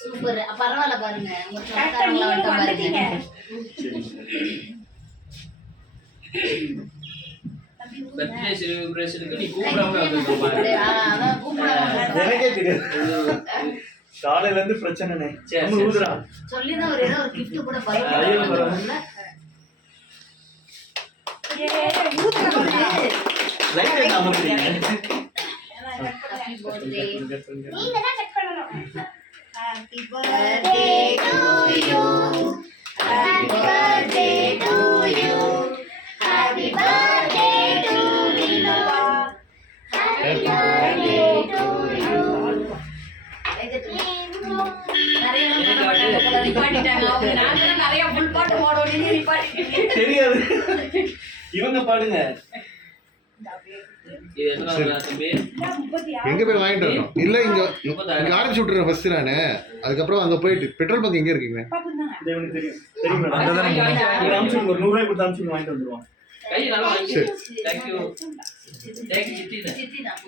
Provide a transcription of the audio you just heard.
Super. பரவாயில்ல பாருங்க. உங்க சொந்தக்காரங்கள வந்துட்டீங்க. பர்த்டே செலிப்ரேஷனுக்கு நீ கூப்பிடாம வந்திருக்க. அதான் கூப்பிடாம. எனக்கே தெரியாது. காலையில இருந்து பிரச்சனைனே. நம்ம ஊதுறா. சொல்லி தான் ஒரு ஏதோ ஒரு gift கூட பையன். லைட் என்ன அமர்த்தீங்க? Happy birthday. நீங்க தான் கட் பண்ணனும். Happy birthday to you. Happy birthday to you. Happy birthday to Vinova. Happy birthday to you. நிறைய ஃபுல் பாட்டு பாடுவோம். தெரியாது. இவங்க பாடுங்க. எங்க போய் வாங்கிட்டு வரணும்? இல்ல இங்க ஆரம்பிச்சு விட்டுறேன் ஃபர்ஸ்ட் நானு. அதுக்கப்புறம் அங்க போயிட்டு பெட்ரோல் பங்க் எங்க இருக்கீங்க? தேவனுக்கு தெரியும். தெரியும் மேடம். அங்கதான் ஒரு அம்சம் ஒரு 100 ரூபாய் கொடுத்து அம்சம் வாங்கிட்டு வந்துருவோம். கை நல்லா வாங்கி. Thank you. Thank you சித்தி. சித்தி தான்.